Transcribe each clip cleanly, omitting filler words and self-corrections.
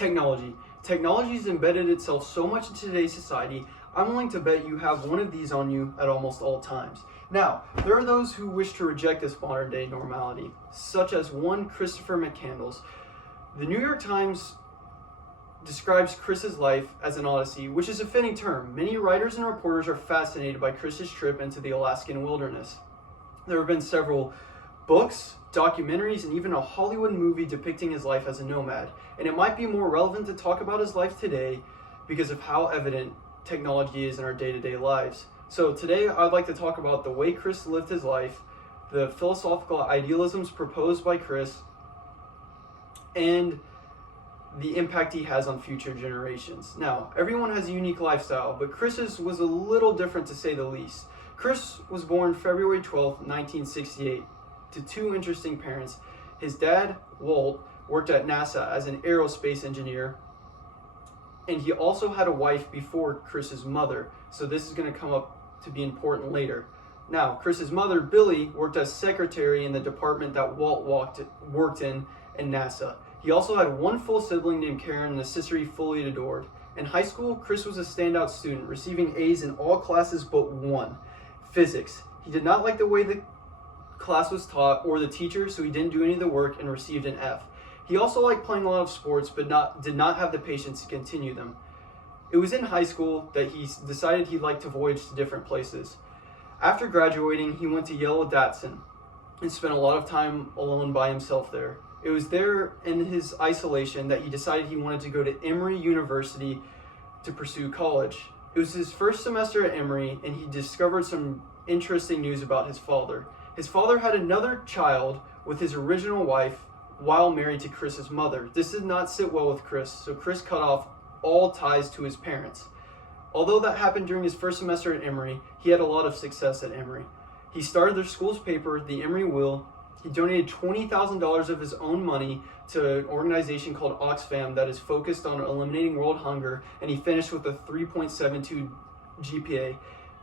Technology. Technology has embedded itself so much in today's society, I'm willing to bet you have one of these on you at almost all times. Now, there are those who wish to reject this modern day normality, such as one Christopher McCandless. The New York Times describes Chris's life as an odyssey, which is a fitting term. Many writers and reporters are fascinated by Chris's trip into the Alaskan wilderness. There have been several books, documentaries, and even a Hollywood movie depicting his life as a nomad. And it might be more relevant to talk about his life today because of how evident technology is in our day-to-day lives. So today I'd like to talk about the way Chris lived his life, the philosophical idealisms proposed by Chris, and the impact he has on future generations. Now, everyone has a unique lifestyle, but Chris's was a little different to say the least. Chris was born February 12, 1968, to two interesting parents. His dad, Walt, worked at NASA as an aerospace engineer, and he also had a wife before Chris's mother, so this is going to come up to be important later. Now, Chris's mother, Billy, worked as secretary in the department that Walt worked in NASA. He also had one full sibling named Karen and a sister he fully adored. In high school, Chris was a standout student, receiving A's in all classes but one, physics. He did not like the way the class was taught or the teacher, so he didn't do any of the work and received an F. He also liked playing a lot of sports but did not have the patience to continue them. It was in high school that he decided he liked to voyage to different places. After graduating, he went to Yale Datsun and spent a lot of time alone by himself there. It was there in his isolation that he decided he wanted to go to Emory University to pursue college. It was his first semester at Emory, and he discovered some interesting news about his father. His father had another child with his original wife while married to Chris's mother. This did not sit well with Chris, so Chris cut off all ties to his parents. Although that happened during his first semester at Emory, he had a lot of success at Emory. He started their school's paper, the Emory Will. He donated $20,000 of his own money to an organization called Oxfam that is focused on eliminating world hunger, and he finished with a 3.72 GPA.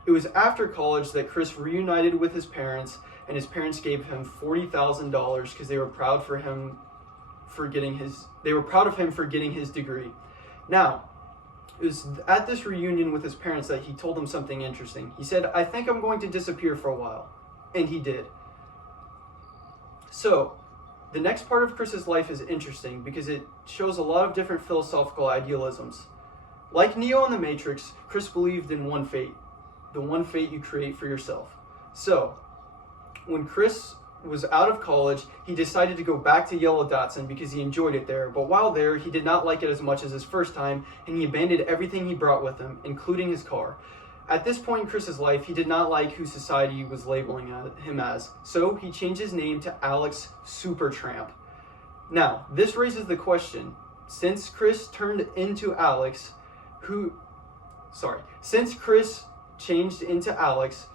It was after college that Chris reunited with his parents, and his parents gave him $40,000 because they were proud of him for getting his degree. Now, it was at this reunion with his parents that he told them something interesting. He said, "I think I'm going to disappear for a while," and he did. So, the next part of Chris's life is interesting because it shows a lot of different philosophical idealisms. Like Neo in the Matrix, Chris believed in one fate, the one fate you create for yourself. So, when Chris was out of college, he decided to go back to Yale Datsun because he enjoyed it there, but while there, he did not like it as much as his first time, and he abandoned everything he brought with him, including his car. At this point in Chris's life, he did not like who society was labeling him as, so he changed his name to Alex Supertramp. Now, this raises the question, since Chris changed into Alex,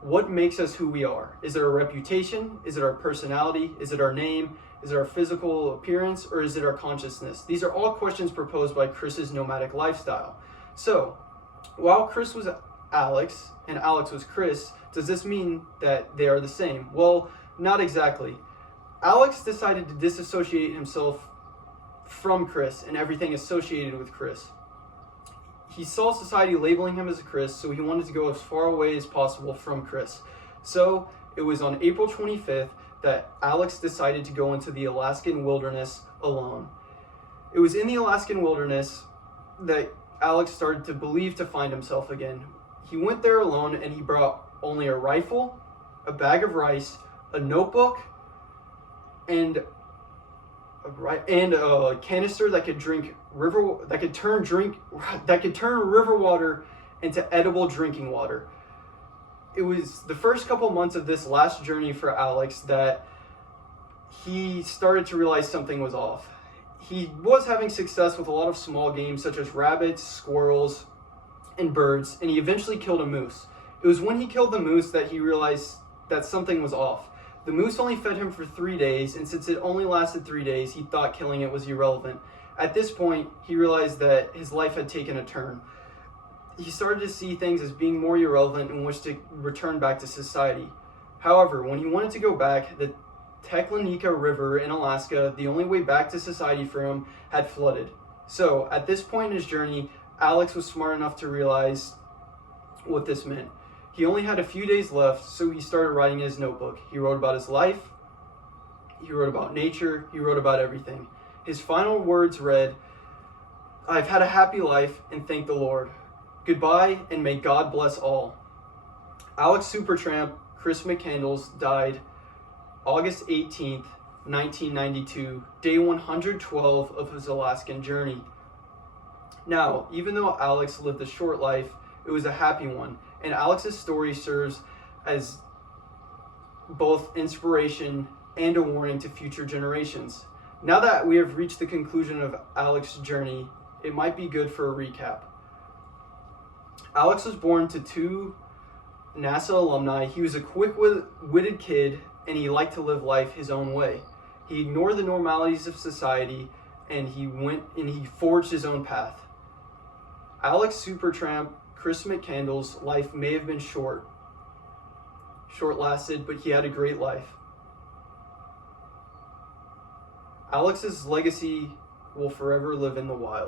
what makes us who we are? Is it our reputation? Is it our personality? Is it our name? Is it our physical appearance? Or is it our consciousness? These are all questions proposed by Chris's nomadic lifestyle. So, while Chris was Alex and Alex was Chris, does this mean that they are the same? Well, not exactly. Alex decided to disassociate himself from Chris and everything associated with Chris. He saw society labeling him as a Chris, so he wanted to go as far away as possible from Chris. So it was on April 25th that Alex decided to go into the Alaskan wilderness alone. It was in the Alaskan wilderness that Alex started to believe to find himself again. He went there alone and he brought only a rifle, a bag of rice, a notebook, and a canister that could turn river water into edible drinking water. It was the first couple months of this last journey for Alex that he started to realize something was off. He was having success with a lot of small games such as rabbits, squirrels, and birds, and he eventually killed a moose. It was when he killed the moose that he realized that something was off. The moose only fed him for 3 days, and since it only lasted 3 days, he thought killing it was irrelevant. At this point, he realized that his life had taken a turn. He started to see things as being more irrelevant and wished to return back to society. However, when he wanted to go back, the Teklanika River in Alaska, the only way back to society for him, had flooded. So at this point in his journey, Alex was smart enough to realize what this meant. He only had a few days left, so he started writing in his notebook. He wrote about his life, he wrote about nature, he wrote about everything. His final words read, "I've had a happy life and thank the Lord. Goodbye and may God bless all." Alex Supertramp Chris McCandless died August 18th, 1992, day 112 of his Alaskan journey. Now, even though Alex lived a short life, it was a happy one, and Alex's story serves as both inspiration and a warning to future generations. Now that we have reached the conclusion of Alex's journey, it might be good for a recap. Alex was born to two NASA alumni. He was a quick-witted kid, and he liked to live life his own way. He ignored the normalities of society, and he forged his own path. Alex Supertramp Chris McCandless' life may have been short-lasted, but he had a great life. Alex's legacy will forever live in the wild.